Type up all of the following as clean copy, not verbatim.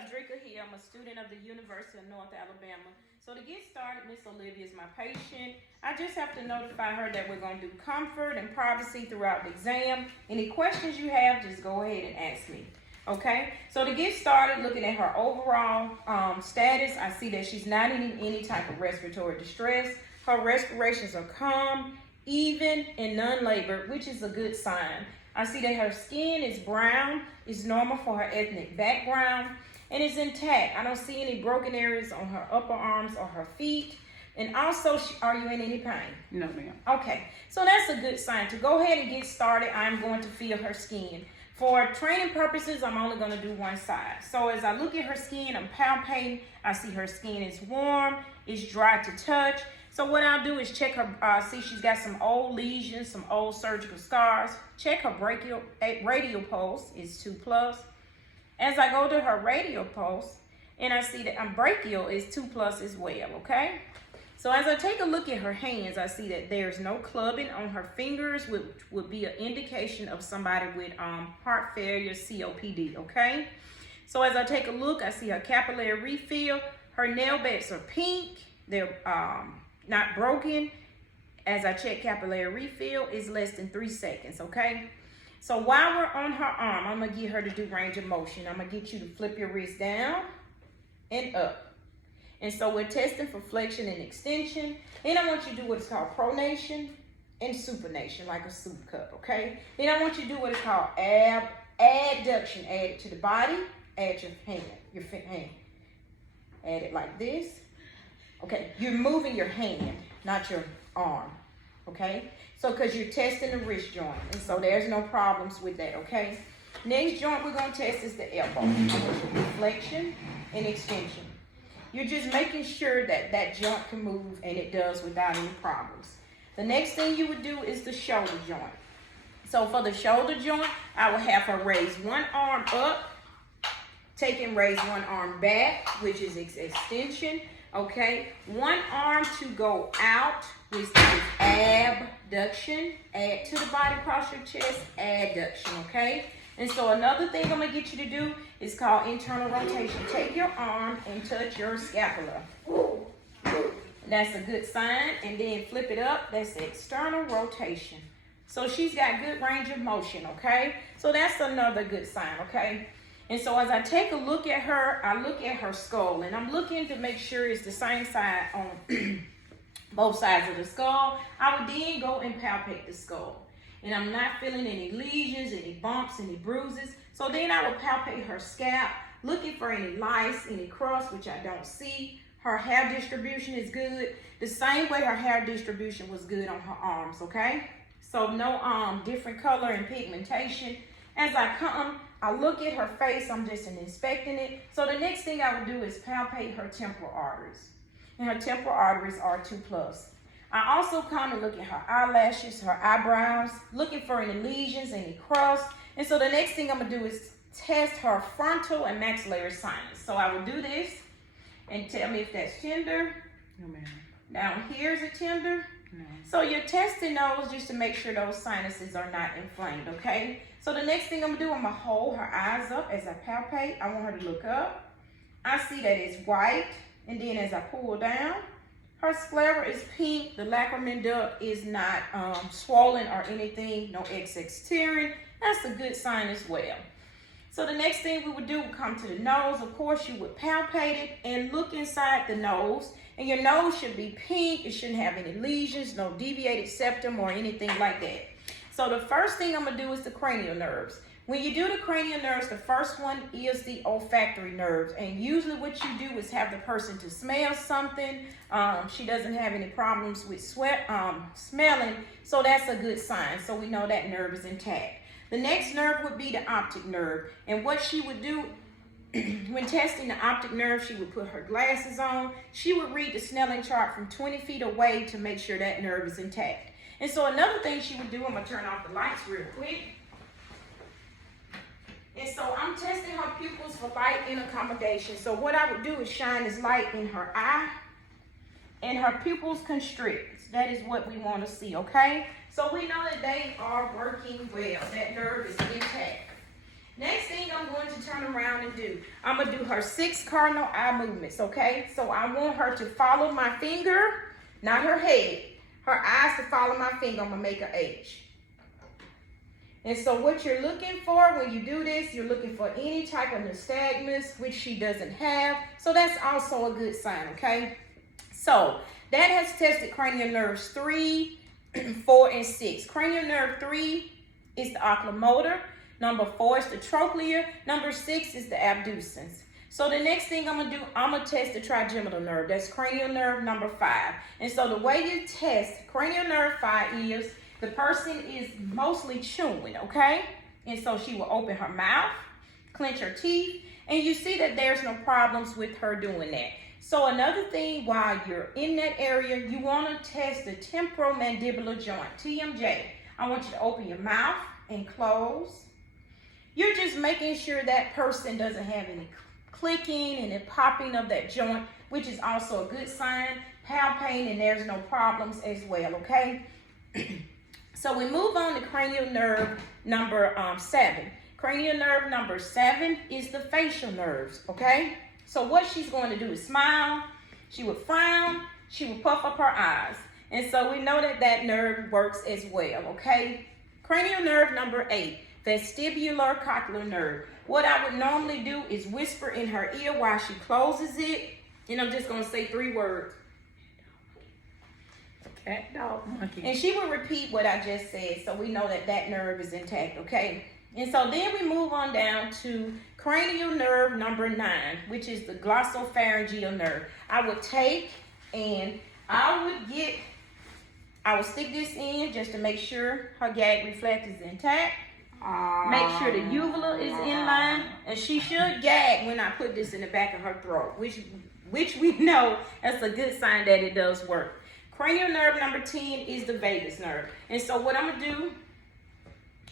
Adrika here. I'm a student of the University of North Alabama. So to get started, Miss Olivia is my patient. I just have to notify her that we're going to do comfort and privacy throughout the exam. Any questions you have, just go ahead and ask me. Okay, so to get started, looking at her overall status, I see that she's not in any type of respiratory distress. Her respirations are calm, even, and non-labored, which is a good sign. I see that her skin is brown, is normal for her ethnic background, and is intact. I don't see any broken areas on her upper arms or her feet. And also, are you in any pain? No, ma'am. Okay, so that's a good sign. To go ahead and get started, I'm going to feel her skin. For training purposes, I'm only going to do one side. So as I look at her skin, I'm palpating. I see her skin is warm, it's dry to touch. So what I'll do is check her, see she's got some old lesions, some old surgical scars. Check her radial pulse, is 2+. As I go to her radial pulse, and I see that brachial is 2+ as well, okay? So as I take a look at her hands, I see that there's no clubbing on her fingers, which would be an indication of somebody with heart failure, COPD, okay? So as I take a look, I see her capillary refill. Her nail beds are pink. They're not broken. As I check capillary refill, it's less than 3 seconds, okay? So while we're on her arm, I'm gonna get her to do range of motion. I'm gonna get you to flip your wrist down and up. And so we're testing for flexion and extension. Then I want you to do what is called pronation and supination, like a soup cup, okay? Then I want you to do what is called adduction. Add it to the body, add your hand. Add it like this. Okay, you're moving your hand, not your arm, okay? So, because you're testing the wrist joint, and so there's no problems with that, okay? Next joint we're gonna test is the elbow. Flexion and extension. You're just making sure that that joint can move, and it does without any problems. The next thing you would do is the shoulder joint. So for the shoulder joint, I will have her raise one arm up, take and raise one arm back, which is extension, okay? One arm to go out, which is abduction. Add to the body across your chest, adduction, okay? And so another thing I'm gonna get you to do is called internal rotation. Take your arm and touch your scapula. That's a good sign. And then flip it up. That's external rotation. So she's got good range of motion, okay? So that's another good sign, okay? And so as I take a look at her, I look at her skull, and I'm looking to make sure it's the same side on both sides of the skull. I would then go and palpate the skull. And I'm not feeling any lesions, any bumps, any bruises. So then I will palpate her scalp, looking for any lice, any crust, which I don't see. Her hair distribution is good. The same way her hair distribution was good on her arms, okay? So no different color and pigmentation. As I come, I look at her face, I'm just inspecting it. So the next thing I would do is palpate her temporal arteries. And her temporal arteries are 2+. I also come and look at her eyelashes, her eyebrows, looking for any lesions, any crust. And so the next thing I'm gonna do is test her frontal and maxillary sinus. So I will do this and tell me if that's tender. No, ma'am. Down here is it tender? No. So you're testing those just to make sure those sinuses are not inflamed, okay? So the next thing I'm gonna do, I'm gonna hold her eyes up as I palpate. I want her to look up. I see that it's white, and then as I pull down, her sclera is pink. The lacrimal duct is not swollen or anything, no excess tearing. That's a good sign as well. So the next thing we would do would come to the nose. Of course, you would palpate it and look inside the nose. And your nose should be pink. It shouldn't have any lesions, no deviated septum or anything like that. So the first thing I'm gonna do is the cranial nerves. When you do the cranial nerves, the first one is the olfactory nerves. And usually what you do is have the person to smell something. She doesn't have any problems with smelling, so that's a good sign. So we know that nerve is intact. The next nerve would be the optic nerve. And what she would do when testing the optic nerve, she would put her glasses on. She would read the Snelling chart from 20 feet away to make sure that nerve is intact. And so another thing she would do, I'm gonna turn off the lights real quick. And so I'm testing her pupils for light and accommodation. So what I would do is shine this light in her eye, and her pupils constrict. That is what we want to see, okay? So we know that they are working well. That nerve is intact. Next thing I'm going to turn around and do, I'm going to do her 6 cardinal eye movements, okay? So I want her to follow my finger, not her head. Her eyes to follow my finger. I'm going to make an H. And so what you're looking for when you do this, you're looking for any type of nystagmus, which she doesn't have. So that's also a good sign, okay? So that has tested cranial nerves 3, 4, and 6. Cranial nerve 3 is the oculomotor. Number 4 is the trochlea. Number 6 is the abducens. So the next thing I'm going to do, I'm going to test the trigeminal nerve. That's cranial nerve number 5. And so the way you test cranial nerve 5 is the person is mostly chewing, okay? And so she will open her mouth, clench her teeth, and you see that there's no problems with her doing that. So another thing, while you're in that area, you want to test the temporomandibular joint, TMJ. I want you to open your mouth and close. You're just making sure that person doesn't have any clicking and the popping of that joint, which is also a good sign. Palpating and there's no problems as well, okay? So we move on to cranial nerve number 7. Cranial nerve number 7 is the facial nerves, okay? So what she's going to do is smile, she would frown, she would puff up her eyes. And so we know that that nerve works as well, okay? Cranial nerve number 8, vestibular cochlear nerve. What I would normally do is whisper in her ear while she closes it, and I'm just going to say 3 words. Cat, dog, monkey. And she will repeat what I just said, so we know that that nerve is intact, okay? And so then we move on down to cranial nerve number 9, which is the glossopharyngeal nerve. I would take and I would stick this in just to make sure her gag reflex is intact. Make sure the uvula is in line, and she should gag when I put this in the back of her throat, which we know that's a good sign that it does work. Cranial nerve number 10 is the vagus nerve. And so what I'm going to do,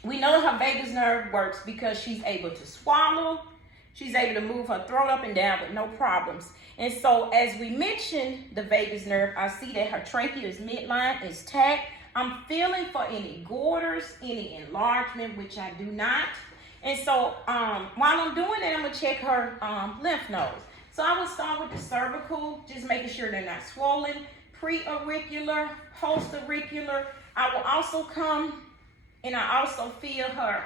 we know her vagus nerve works because she's able to swallow. She's able to move her throat up and down with no problems. And so as we mentioned the vagus nerve, I see that her trachea is midline, is tacked. I'm feeling for any goiters, any enlargement, which I do not. And so while I'm doing that, I'm going to check her lymph nodes. So I will start with the cervical, just making sure they're not swollen. Pre-auricular, post-auricular. I will also come and I also feel her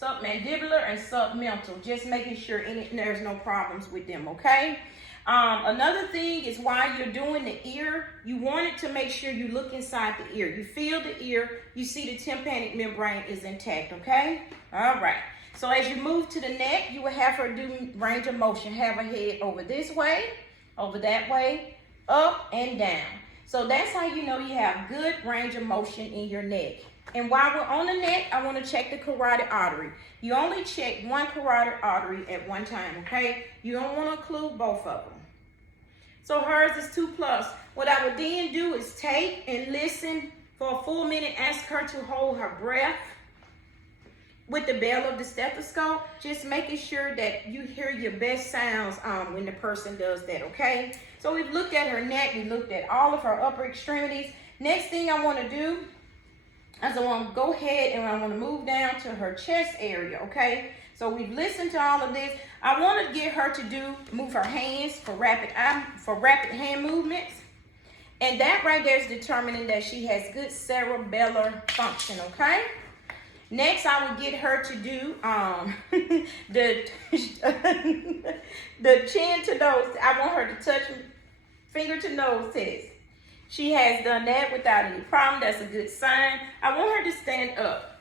submandibular and submental, just making sure there's no problems with them, okay? Another thing is while you're doing the ear, you want to make sure you look inside the ear. You feel the ear, you see the tympanic membrane is intact, okay? All right. So as you move to the neck, you will have her do range of motion. Have her head over this way, over that way, up and down. So that's how you know you have good range of motion in your neck. And while we're on the neck, I want to check the carotid artery. You only check one carotid artery at one time, okay? You don't want to include both of them. So hers is 2+. What I would then do is take and listen for a full minute. Ask her to hold her breath with the bell of the stethoscope, just making sure that you hear your best sounds when the person does that, okay? So we've looked at her neck, we looked at all of her upper extremities. Next thing I want to do is I want to go ahead and I want to move down to her chest area, okay? So we've listened to all of this. I want to get her to move her hands for rapid hand movements. And that right there is determining that she has good cerebellar function, okay? Next, I will get her to do the chin to nose. I want her to touch finger to nose test. She has done that without any problem. That's a good sign. I want her to stand up.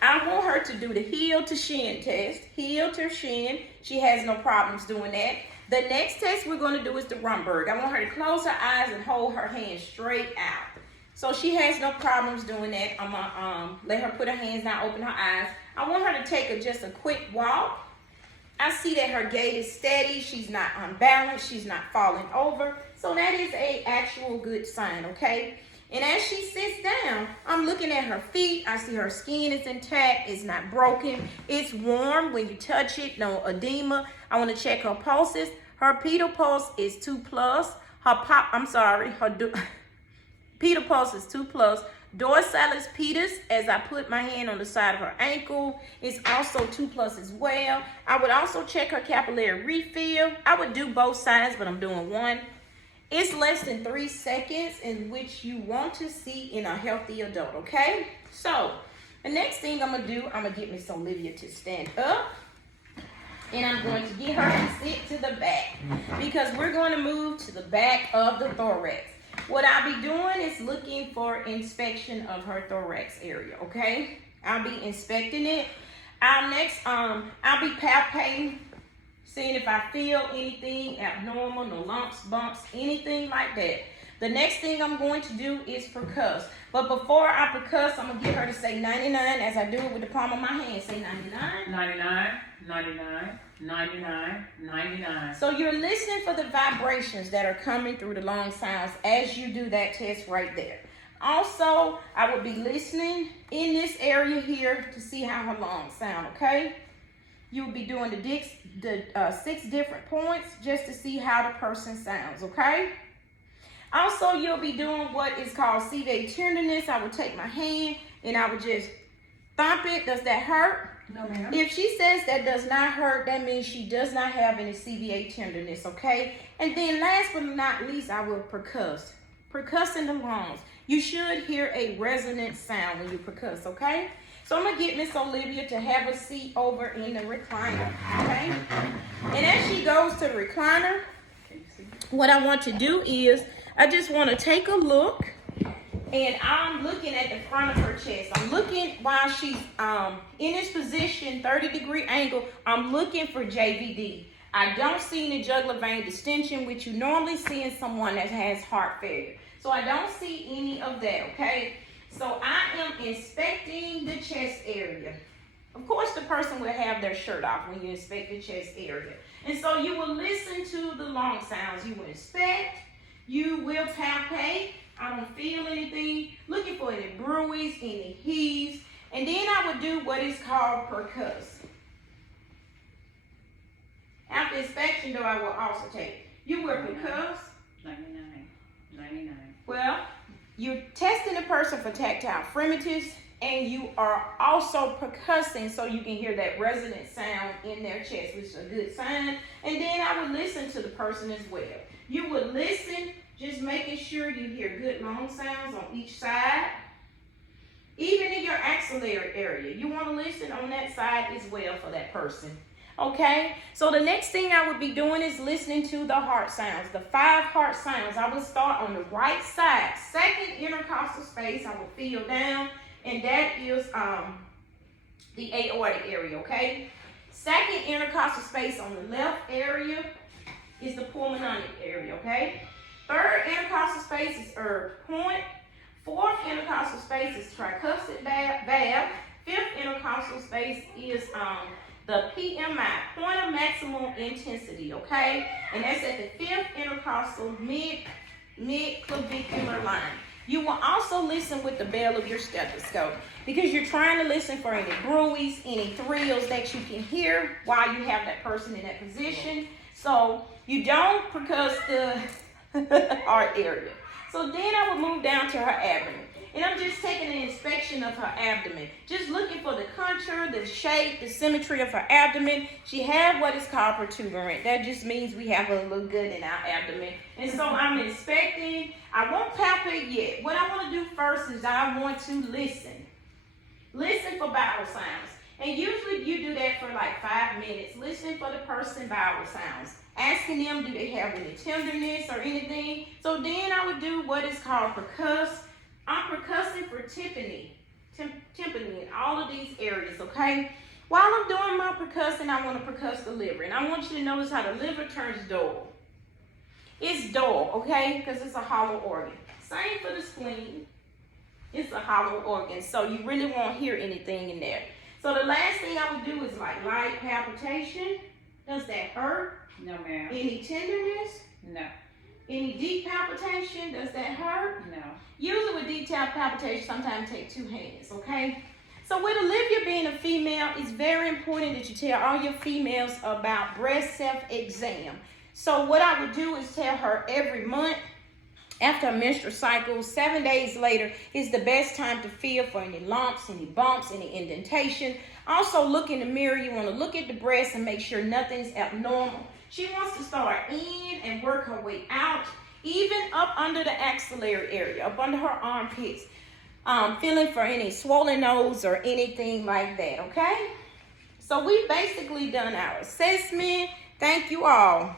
I want her to do the heel to shin test. Heel to shin. She has no problems doing that. The next test we're going to do is the Rumberg. I want her to close her eyes and hold her hands straight out. So she has no problems doing that. I'm going to let her put her hands down, open her eyes. I want her to take just a quick walk. I see that her gait is steady. She's not unbalanced. She's not falling over. So that is an actual good sign, okay? And as she sits down, I'm looking at her feet. I see her skin is intact. It's not broken. It's warm when you touch it. No edema. I want to check her pulses. Her pedal pulse is 2+. Her pedal pulse is 2+. Dorsalis pedis, as I put my hand on the side of her ankle, is also 2+ as well. I would also check her capillary refill. I would do both sides, but I'm doing one. It's less than 3 seconds, in which you want to see in a healthy adult, okay? So, the next thing I'm gonna do, I'm gonna get Miss Olivia to stand up. And I'm going to get her to sit to the back, because we're going to move to the back of the thorax. What I'll be doing is looking for inspection of her thorax area, okay? I'll be inspecting it. I'll be palpating, seeing if I feel anything abnormal, no lumps, bumps, anything like that. The next thing I'm going to do is percuss. But before I percuss, I'm going to get her to say 99 as I do it with the palm of my hand. Say 99. 99, 99, 99, 99. So you're listening for the vibrations that are coming through the lung sounds as you do that test right there. Also, I will be listening in this area here to see how her lungs sound, okay? You'll be doing the 6 different points just to see how the person sounds, okay? Also, you'll be doing what is called CVA tenderness. I will take my hand and I will just thump it. Does that hurt? No, ma'am. If she says that does not hurt, that means she does not have any CVA tenderness, okay? And then last but not least, I will percuss. Percuss in the lungs. You should hear a resonant sound when you percuss, okay? So I'm going to get Miss Olivia to have a seat over in the recliner, okay? And as she goes to the recliner, what I want to do is, I just want to take a look, and I'm looking at the front of her chest. I'm looking while she's in this position, 30-degree angle. I'm looking for JVD. I don't see any jugular vein distension, which you normally see in someone that has heart failure. So I don't see any of that, okay? So I am inspecting the chest area. Of course, the person will have their shirt off when you inspect the chest area. And so you will listen to the lung sounds. You will inspect. You will palpate. I don't feel anything. Looking for any bruise, any heaves. And then I would do what is called percuss. After inspection, though, I will also take. You will percuss. 99, 99. Well, you're testing the person for tactile fremitus, and you are also percussing so you can hear that resonant sound in their chest, which is a good sign. And then I would listen to the person as well. You would listen, just making sure you hear good lung sounds on each side. Even in your axillary area, you want to listen on that side as well for that person. Okay, so the next thing I would be doing is listening to the heart sounds, the 5 heart sounds. I would start on the right side, second intercostal space. I will feel down, and that is the aortic area, okay? Second intercostal space on the left area is the pulmonary area, okay? Third intercostal space is point. Fourth intercostal space is tricuspid valve. Fifth intercostal space is the PMI, point of maximum intensity, okay? And that's at the 5th intercostal mid-clavicular line. You will also listen with the bell of your stethoscope, because you're trying to listen for any bruise, any thrills that you can hear while you have that person in that position. So you don't percuss the heart area. So then I would move down to her abdomen. And I'm just taking an inspection of her abdomen. Just looking for the contour, the shape, the symmetry of her abdomen. She had what is called protuberant. That just means we have a little good in our abdomen. And so I'm inspecting. I won't palpate yet. What I want to do first is I want to listen. Listen for bowel sounds. And usually you do that for like 5 minutes. Listening for the person's bowel sounds. Asking them, do they have any tenderness or anything? So then I would do what is called percuss. I'm percussing for tympani in all of these areas, okay? While I'm doing my percussing, I want to percuss the liver. And I want you to notice how the liver turns dull. It's dull, okay? Because it's a hollow organ. Same for the spleen. It's a hollow organ, so you really won't hear anything in there. So the last thing I would do is like light palpitation. Does that hurt? No, ma'am. Any tenderness? No. Any deep palpitation? Does that hurt? No. Usually with deep palpitation, sometimes take 2 hands, okay? So with Olivia being a female, it's very important that you tell all your females about breast self-exam. So what I would do is tell her every month, after a menstrual cycle, 7 days later is the best time to feel for any lumps, any bumps, any indentation. Also, look in the mirror. You want to look at the breast and make sure nothing's abnormal. She wants to start in and work her way out, even up under the axillary area, up under her armpits. Feeling for any swollen nose or anything like that, okay? So we've basically done our assessment. Thank you all.